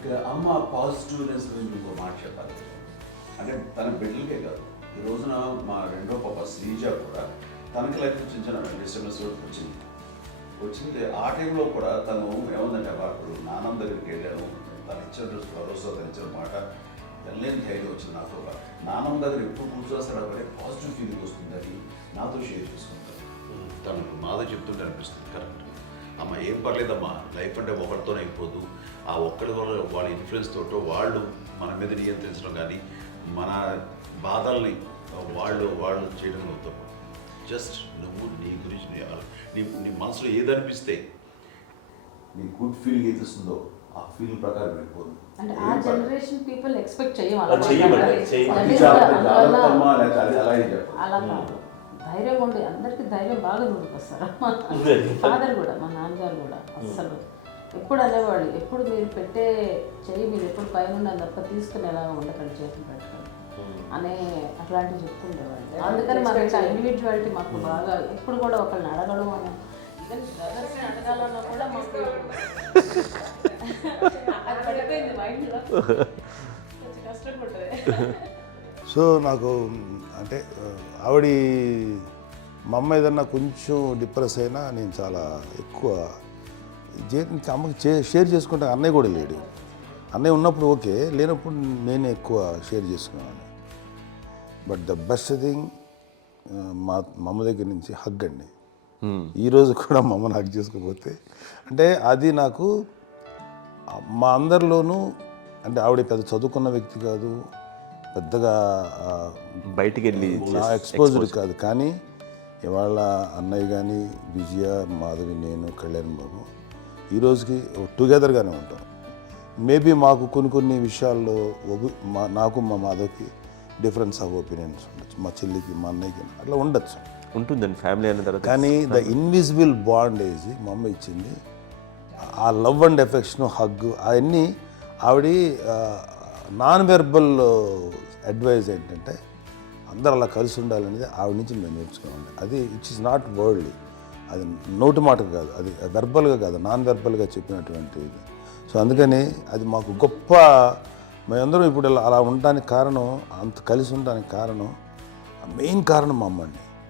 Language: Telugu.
ఇక్కడ అమ్మ పాజిటివ్నెస్ గురించి ఇంకో మాట చెప్పాలి. అంటే తన బిడ్డలకే కాదు, ఈ రోజున మా రెండో పాప శ్రీజ కూడా తనకి లైఫ్ చిన్న చిన్న డిస్టర్బెన్స్ వచ్చింది. ఆ టైంలో కూడా తను ఏముందంటే అప్పుడు నాన్నమ్మ దగ్గరికి వెళ్ళాను, తను ఇచ్చిన భరోసా, తను ఇచ్చిన మాట వెళ్ళలేని ధైర్యం వచ్చింది నాకు. నాన్నమ్మ దగ్గర ఎప్పుడు కూర్చోస్తాడు అప్పుడే పాజిటివ్ ఫీలింగ్ వస్తుందని నాతో షేర్ చేసుకుంటాను. తను మాతో చెప్తుంటే అనిపిస్తుంది కరెక్ట్. అమ్మ ఏం పర్లేదమ్మా, లైఫ్ అంటే ఒకరితోనే అయిపోదు, ఆ ఒక్కరి వల్ల వాళ్ళ ఇన్ఫ్లుయెన్స్ తోటో వాళ్ళు మన మీద నియంత్రించడం కానీ మన బాధల్ని వాళ్ళు చేయడం అవుతాం. జస్ట్ నువ్వు నీ గురించి నీ మనసులో ఏదనిపిస్తే నీ గుడ్ ఫీలింగ్ ఏది వస్తుందో ఆ ఫీల్ ప్రకారం వెళ్ళిపోదు. అంటే ఆ జనరేషన్ పీపుల్ ఎక్స్పెక్ట్ అలా కాదు, ధైర్యం ఉండి అందరికి ధైర్యం బాగా నూరుకొస్తారు. ఫాదర్ కూడా, మా నాన్నగారు కూడా అస్సలు ఎప్పుడు అనేవాళ్ళు, ఎప్పుడు మీరు పెట్టే చెయ్యి మీరు ఎప్పుడు పైన తప్ప తీసుకుని ఎలా ఉండకండి, చేతులు పెట్టకండి అనే అట్లాంటివి చెప్తుండేవాళ్ళు. అందుకని మాకు ఇట్లా ఇండివిజువాలిటీ మాకు బాగా ఎప్పుడు కూడా ఒకళ్ళని అడగడం అని, ఈవెన్ బ్రదర్స్ని అడగాలన్నా కూడా మాకు అది పడిపోయింది మైండ్లో, కొంచెం కష్టంగా ఉంటుంది. సో నాకు అంటే ఆవిడ మా అమ్మ ఏదన్నా కొంచెం డిప్రెస్ అయినా నేను చాలా ఎక్కువ అమ్మకి షేర్ చేసుకుంటే అన్నయ్య కూడా లేడు. అన్నయ్య ఉన్నప్పుడు ఓకే, లేనప్పుడు నేనే ఎక్కువ షేర్ చేసుకున్నాను. బట్ ద బెస్ట్ థింగ్ మా అమ్మ దగ్గర నుంచి హగ్ అండి. ఈరోజు కూడా మా అమ్మని హగ్ చేసుకోకపోతే అంటే అది నాకు మా అందరిలోనూ, అంటే ఆవిడ పెద్ద చదువుకున్న వ్యక్తి కాదు, పెద్దగా బయటికి వెళ్ళి ఎక్స్పోజ్డ్ కాదు, కానీ ఇవాళ అన్నయ్య కానీ విజయ, మాధవి, నేను, కళ్యాణ్ బాబు ఈ రోజుకి టుగెదర్గానే ఉంటాం. మేబీ మాకు కొన్ని విషయాల్లో నాకు మా మాధవ్కి డిఫరెన్స్ ఆఫ్ ఒపీనియన్స్ ఉండొచ్చు, మా చెల్లికి మా అన్నయ్యకి అట్లా ఉండొచ్చు, ఉంటుందండి ఫ్యామిలీ అన్న తర్వాత. కానీ ద ఇన్విజిబుల్ బాండేజ్ మా అమ్మ ఇచ్చింది, ఆ లవ్ అండ్ ఎఫెక్షన్, హగ్, అవన్నీ ఆవిడ నాన్ వెర్బల్ అడ్వైజ్ ఏంటంటే అందరూ అలా కలిసి ఉండాలనేది ఆవిడ నుంచి మేము నేర్చుకోవాలి. అది ఇట్స్ ఇస్ నాట్ వర్డ్లీ, అది నోటి మాట కాదు, అది వెర్బల్గా కాదు, నాన్ వెర్బల్గా చెప్పినటువంటి ఇది. సో అందుకని అది మాకు గొప్ప, మేమందరం ఇప్పుడు అలా ఉండడానికి కారణం, అంత కలిసి ఉండడానికి కారణం, మెయిన్ కారణం మా అమ్మ అండి.